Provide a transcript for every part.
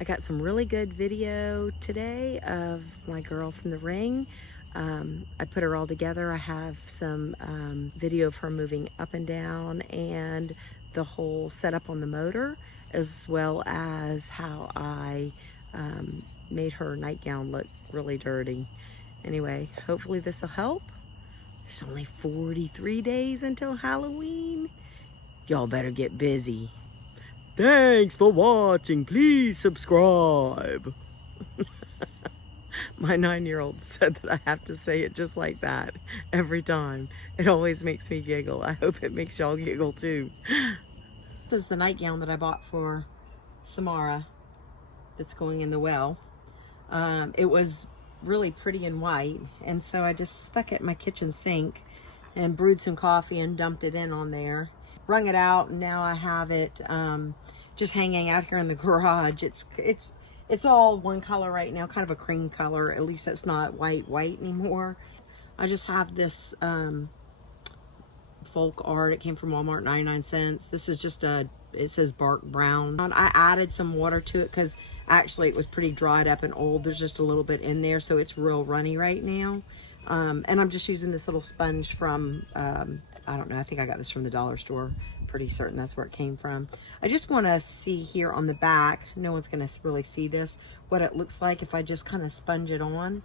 I got some really good video today of my girl from the ring. I put her all together. I have some video of her moving up and down and the whole setup on the motor, as well as how I made her nightgown look really dirty. Anyway, hopefully this will help. There's only 43 days until Halloween. Y'all better get busy. Thanks for watching. Please subscribe. My 9-year-old said that I have to say it just like that every time. It always makes me giggle. I hope it makes y'all giggle too. This is the nightgown that I bought for Samara that's going in the well. It was really pretty and white, and so I just stuck it in my kitchen sink and brewed some coffee and dumped it in on there. Wrung it out, and now I have it just hanging out here in the garage. It's all one color right now, kind of a cream color. At least it's not white anymore. I just have this folk art. It came from Walmart, 99 cents. This is just it says bark brown. I added some water to it because actually it was pretty dried up and old. There's just a little bit in there, so it's real runny right now. And I'm just using this little sponge from, I don't know, I think I got this from the dollar store. Pretty certain that's where it came from. I just want to see here on the back, no one's going to really see this, what it looks like if I just kind of sponge it on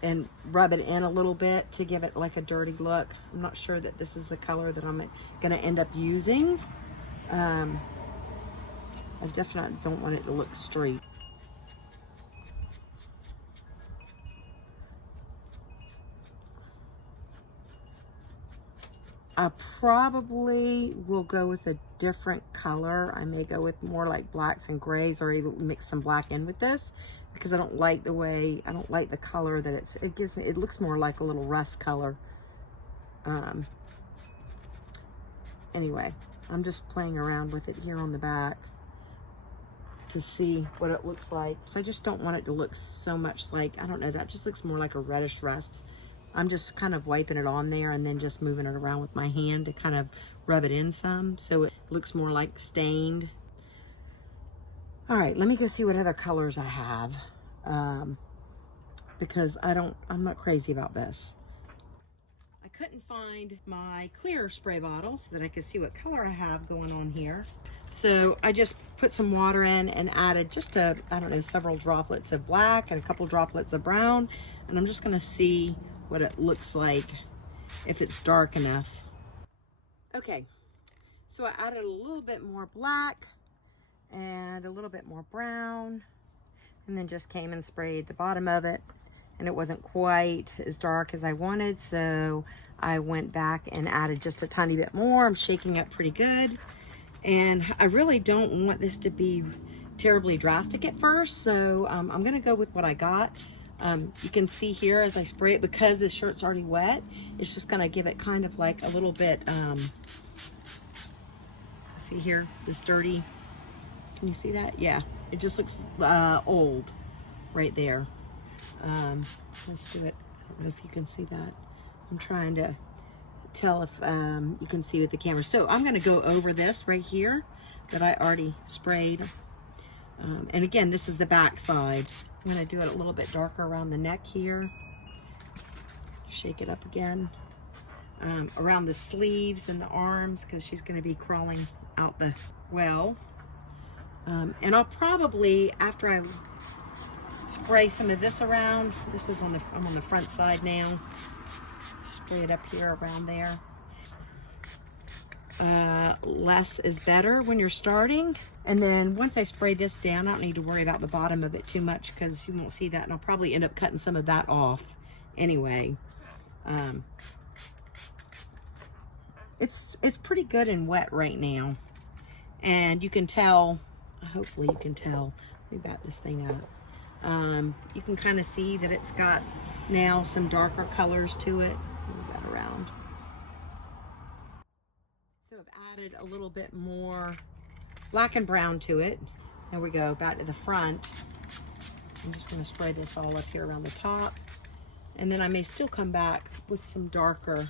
and rub it in a little bit to give it like a dirty look. I'm not sure that this is the color that I'm going to end up using. I definitely don't want it to look straight. I probably will go with a different color. I may go with more like blacks and grays, or mix some black in with this because I don't like the color that it gives me. It looks more like a little rust color. Anyway, I'm just playing around with it here on the back to see what it looks like. So I just don't want it to look so much like, I don't know, that just looks more like a reddish rust. I'm just kind of wiping it on there and then just moving it around with my hand to kind of rub it in some so it looks more like stained. All right, let me go see what other colors I have because I'm not crazy about this. I couldn't find my clear spray bottle so that I could see what color I have going on here. So I just put some water in and added just I don't know, several droplets of black and a couple droplets of brown. And I'm just gonna see what it looks like if it's dark enough. Okay, so I added a little bit more black and a little bit more brown, and then just came and sprayed the bottom of it, and it wasn't quite as dark as I wanted, so I went back and added just a tiny bit more. I'm shaking up pretty good, and I really don't want this to be terribly drastic at first, so I'm gonna go with what I got. You can see here as I spray it, because this shirt's already wet, it's just gonna give it kind of like a little bit, see here, this dirty, can you see that? Yeah, it just looks old right there. Let's do it. I don't know if you can see that. I'm trying to tell if you can see with the camera. So I'm gonna go over this right here that I already sprayed. And again, this is the back side. I'm gonna do it a little bit darker around the neck here. Shake it up again. Around the sleeves and the arms, because she's gonna be crawling out the well. And I'll probably, after I spray some of this around, this is I'm on the front side now. Spray it up here around there. Less is better when you're starting. And then once I spray this down, I don't need to worry about the bottom of it too much because you won't see that, and I'll probably end up cutting some of that off anyway. It's pretty good and wet right now, and you can tell, hopefully you can tell, let me back this thing up. You can kind of see that it's got now some darker colors to it. Move that around. So I've added a little bit more black and brown to it. There we go, back to the front. I'm just gonna spray this all up here around the top. And then I may still come back with some darker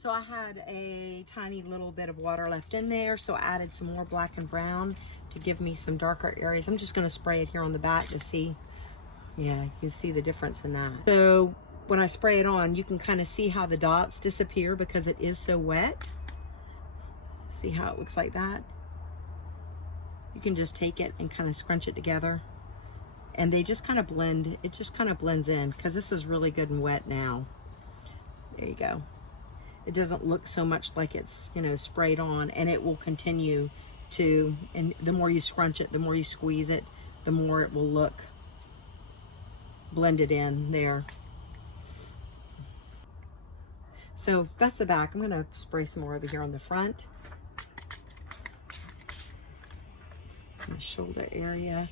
So I had a tiny little bit of water left in there, so I added some more black and brown to give me some darker areas. I'm just gonna spray it here on the back to see. Yeah, you can see the difference in that. So when I spray it on, you can kind of see how the dots disappear because it is so wet. See how it looks like that? You can just take it and kind of scrunch it together, and they just kind of blend. It just kind of blends in because this is really good and wet now. There you go. It doesn't look so much like it's, you know, sprayed on, and it will continue to, and the more you scrunch it, the more you squeeze it, the more it will look blended in there. So that's the back. I'm gonna spray some more over here on the front. The shoulder area,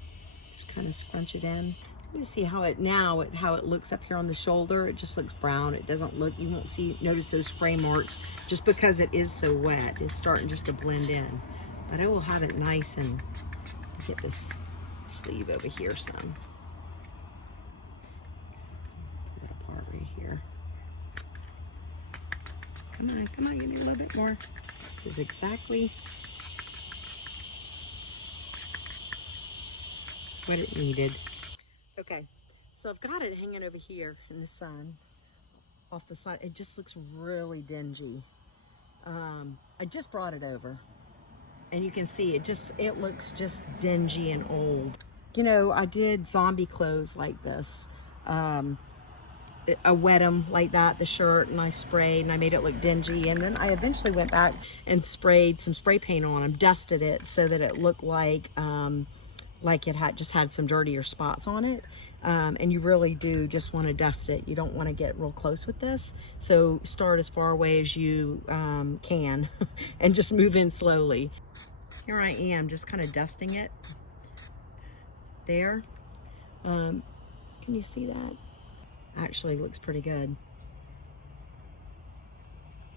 just kind of scrunch it in. You see how it now, how it looks up here on the shoulder. It just looks brown. It doesn't look, you won't notice those spray marks just because it is so wet. It's starting just to blend in. But I will have it nice and get this sleeve over here some. Pull it apart right here. Come on, give me a little bit more. This is exactly what it needed. Okay, so I've got it hanging over here in the sun, off the side. It just looks really dingy. I just brought it over, and you can see it looks just dingy and old. You know, I did zombie clothes like this. I wet them like that, the shirt, and I sprayed and I made it look dingy, and then I eventually went back and sprayed some spray paint on them, dusted it so that it looked like it had just had some dirtier spots on it. And you really do just want to dust it. You don't want to get real close with this. So start as far away as you can and just move in slowly. Here I am just kind of dusting it there. Can you see that? Actually looks pretty good.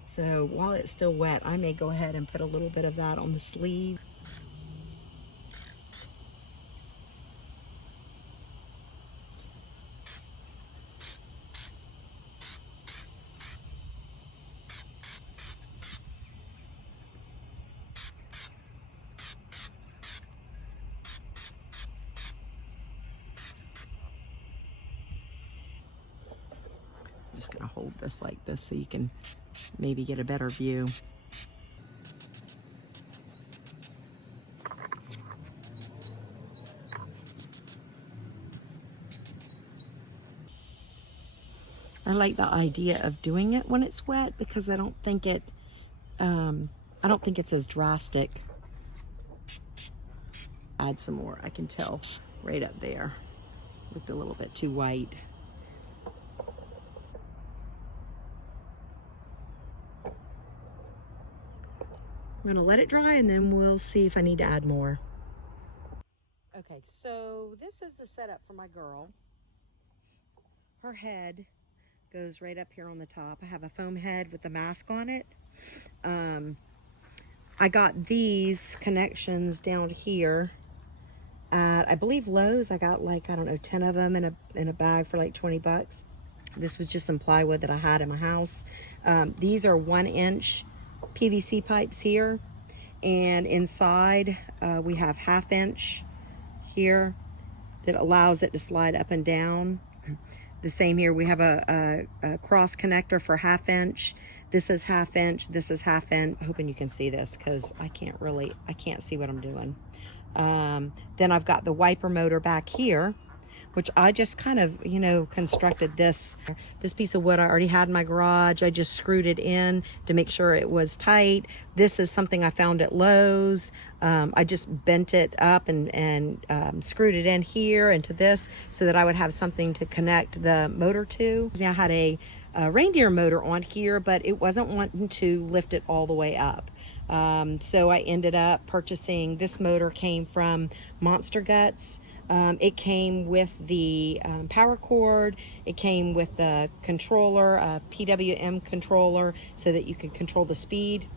So while it's still wet, I may go ahead and put a little bit of that on the sleeve. I'm just gonna hold this like this so you can maybe get a better view. I like the idea of doing it when it's wet because I don't think it's as drastic. Add some more. I can tell right up there. Looked a little bit too white. I'm gonna let it dry and then we'll see if I need to add more. Okay, so this is the setup for my girl. Her head goes right up here on the top. I have a foam head with a mask on it. I got these connections down here at, I believe, Lowe's. I got like, I don't know, 10 of them in a bag for like 20 bucks. This was just some plywood that I had in my house. These are 1-inch PVC pipes here, and inside we have 1/2 inch here that allows it to slide up and down. The same here, we have a cross connector for 1/2 inch. This is 1/2 inch, this is 1/2 inch. I'm hoping you can see this because I can't see what I'm doing. Then I've got the wiper motor back here, which I just kind of, you know, constructed this piece of wood I already had in my garage. I just screwed it in to make sure it was tight. This is something I found at Lowe's. I just bent it up and screwed it in here into this so that I would have something to connect the motor to. I had a reindeer motor on here, but it wasn't wanting to lift it all the way up. So I ended up purchasing, this motor came from Monster Guts. It came with the power cord. It came with the controller, a PWM controller, so that you can control the speed.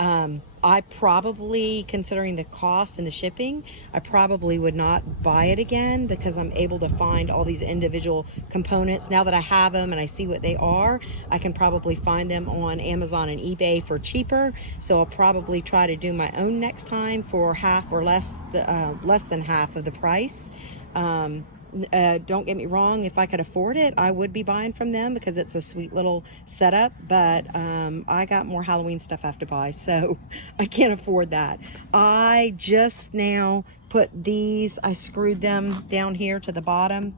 I probably, considering the cost and the shipping, I probably would not buy it again because I'm able to find all these individual components. Now that I have them and I see what they are, I can probably find them on Amazon and eBay for cheaper. So I'll probably try to do my own next time for half or less than half of the price. Don't get me wrong, if I could afford it, I would be buying from them because it's a sweet little setup, but I got more Halloween stuff I have to buy, so I can't afford that. I just now put these, I screwed them down here to the bottom.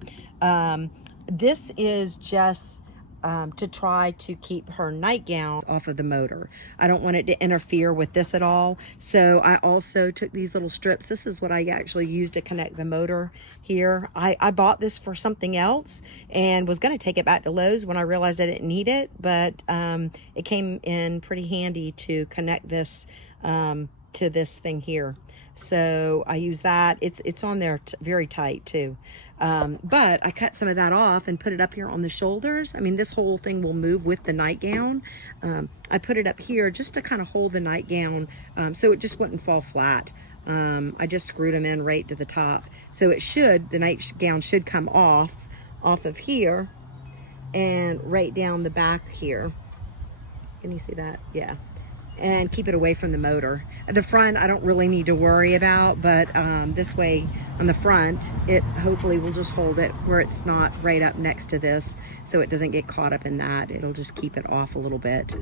This is just to try to keep her nightgown off of the motor. I don't want it to interfere with this at all. So I also took these little strips. This is what I actually used to connect the motor here. I bought this for something else and was going to take it back to Lowe's when I realized I didn't need it, but it came in pretty handy to connect this to this thing here. So I use that. It's on there very tight too. But I cut some of that off and put it up here on the shoulders. I mean, this whole thing will move with the nightgown. I put it up here just to kind of hold the nightgown so it just wouldn't fall flat. I just screwed them in right to the top. So it should, the nightgown should come off of here and right down the back here. Can you see that? Yeah. And keep it away from the motor. At the front, I don't really need to worry about, but this way on the front, it hopefully will just hold it where it's not right up next to this, so it doesn't get caught up in that. It'll just keep it off a little bit.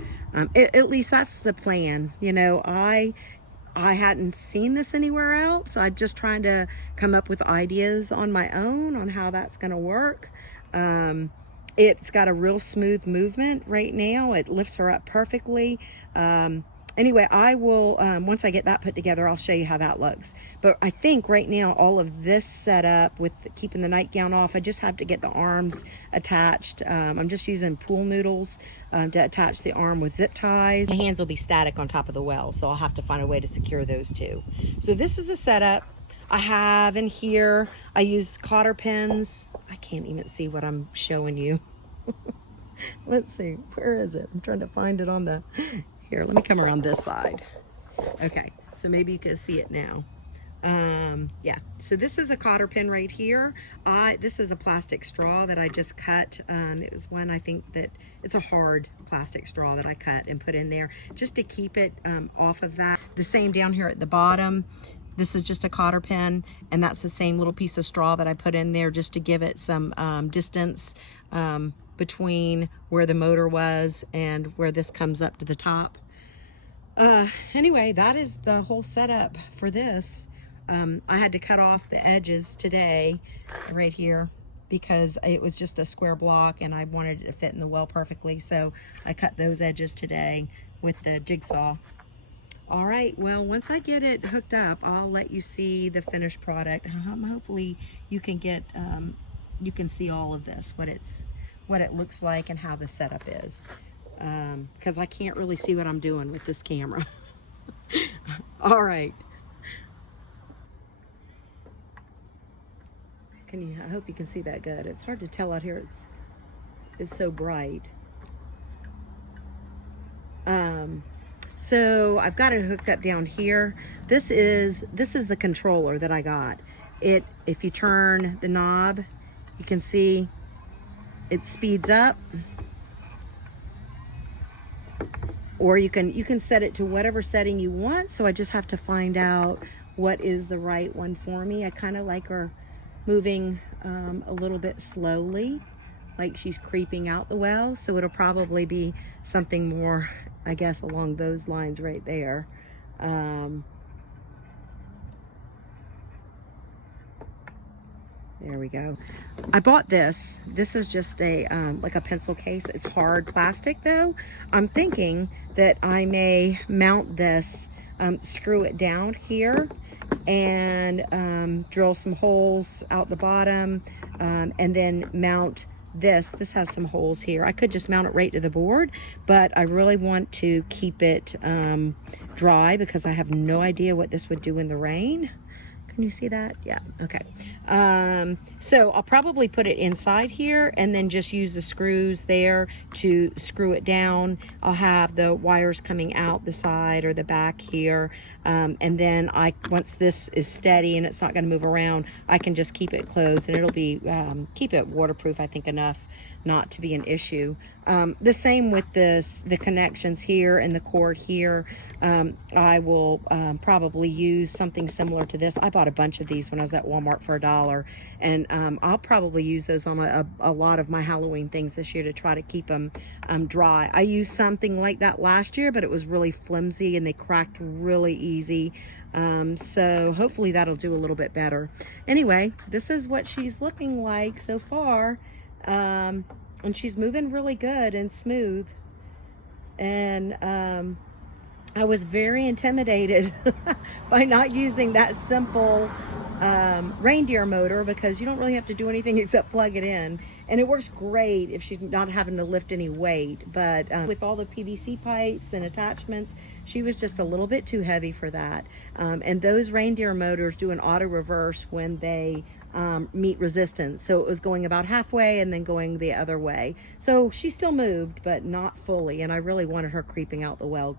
At least that's the plan. You know, I hadn't seen this anywhere else. I'm just trying to come up with ideas on my own on how that's gonna work. It's got a real smooth movement right now. It lifts her up perfectly. Anyway, I will, once I get that put together, I'll show you how that looks. But I think right now, all of this set up with keeping the nightgown off, I just have to get the arms attached. I'm just using pool noodles to attach the arm with zip ties. The hands will be static on top of the well, so I'll have to find a way to secure those too. So this is a setup I have in here. I use cotter pins. I can't even see what I'm showing you. Let's see, where is it? I'm trying to find it on the, here, let me come around this side. Okay, so maybe you can see it now. Yeah, so this is a cotter pin right here. This is a plastic straw that I just cut. It was one, I think that it's a hard plastic straw that I cut and put in there just to keep it off of that. The same down here at the bottom. This is just a cotter pin, and that's the same little piece of straw that I put in there just to give it some distance between where the motor was and where this comes up to the top. Anyway, that is the whole setup for this. I had to cut off the edges today right here because it was just a square block and I wanted it to fit in the well perfectly. So I cut those edges today with the jigsaw. All right, well, once I get it hooked up, I'll let you see the finished product. Hopefully you can get, you can see all of this, what it looks like and how the setup is. Because I can't really see what I'm doing with this camera. All right. I hope you can see that good. It's hard to tell out here. It's so bright. So I've got it hooked up down here. This is the controller that I got. If you turn the knob, you can see it speeds up, or you can set it to whatever setting you want. So I just have to find out what is the right one for me. I kind of like her moving a little bit slowly, like she's creeping out the well. So it'll probably be something more, I guess, along those lines right there. There we go. I bought this. This is just a like a pencil case. It's hard plastic though. I'm thinking that I may mount this, screw it down here and drill some holes out the bottom, and then mount this. This has some holes here. I could just mount it right to the board, but I really want to keep it dry because I have no idea what this would do in the rain. Can you see that? Yeah, okay. So I'll probably put it inside here and then just use the screws there to screw it down. I'll have the wires coming out the side or the back here. And then once this is steady and it's not gonna move around, I can just keep it closed and it'll be, keep it waterproof, I think, enough not to be an issue. The same with the connections here and the cord here. I will probably use something similar to this. I bought a bunch of these when I was at Walmart for $1, and I'll probably use those on a lot of my Halloween things this year to try to keep them dry. I used something like that last year, but it was really flimsy and they cracked really easy. So hopefully that'll do a little bit better. Anyway, this is what she's looking like so far. And she's moving really good and smooth. And I was very intimidated by not using that simple reindeer motor, because you don't really have to do anything except plug it in. And it works great if she's not having to lift any weight. But with all the PVC pipes and attachments, she was just a little bit too heavy for that. And those reindeer motors do an auto reverse when they meet resistance. So it was going about halfway and then going the other way. So she still moved, but not fully. And I really wanted her creeping out the well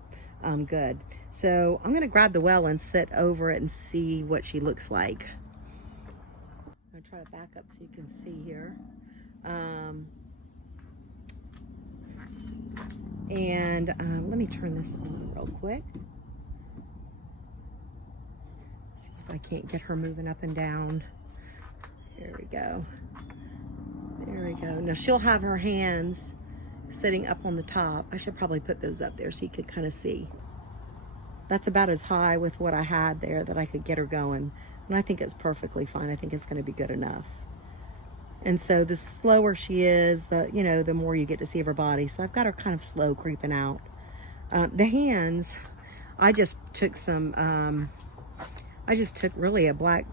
good. So I'm going to grab the well and sit over it and see what she looks like. I'm going to try to back up so you can see here. Let me turn this on real quick. See if I can't get her moving up and down. There we go. There we go. Now she'll have her hands sitting up on the top. I should probably put those up there so you could kind of see. That's about as high with what I had there that I could get her going. And I think it's perfectly fine. I think it's going to be good enough. And so the slower she is, the more you get to see of her body. So I've got her kind of slow creeping out. The hands, I just took really a black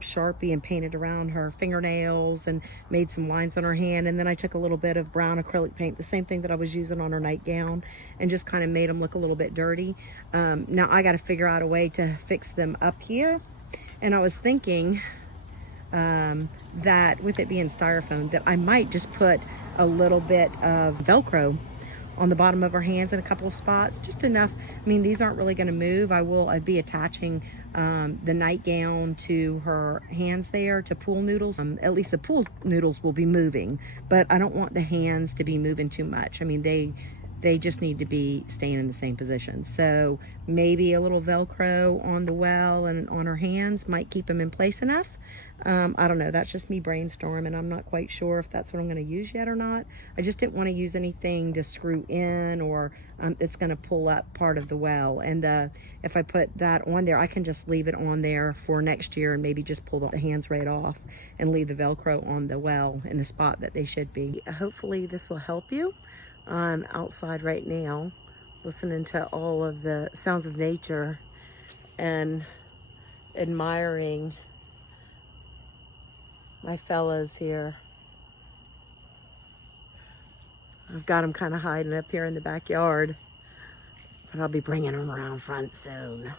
Sharpie and painted around her fingernails and made some lines on her hand. And then I took a little bit of brown acrylic paint, the same thing that I was using on her nightgown, and just kind of made them look a little bit dirty. Now I got to figure out a way to fix them up here. And I was thinking that with it being styrofoam, that I might just put a little bit of Velcro on the bottom of her hands in a couple of spots, just enough. I mean, these aren't really going to move. I'd be attaching the nightgown to her hands there to pool noodles. At least the pool noodles will be moving, but I don't want the hands to be moving too much. I mean, they just need to be staying in the same position. So maybe a little Velcro on the well and on her hands might keep them in place enough. I don't know. That's just me brainstorming. I'm not quite sure if that's what I'm going to use yet or not. I just didn't want to use anything to screw in or it's going to pull up part of the well. And if I put that on there, I can just leave it on there for next year and maybe just pull the hands right off and leave the Velcro on the well in the spot that they should be. Hopefully this will help you. I'm outside right now listening to all of the sounds of nature and admiring my fellas here. I've got them kind of hiding up here in the backyard, but I'll be bringing them around front soon.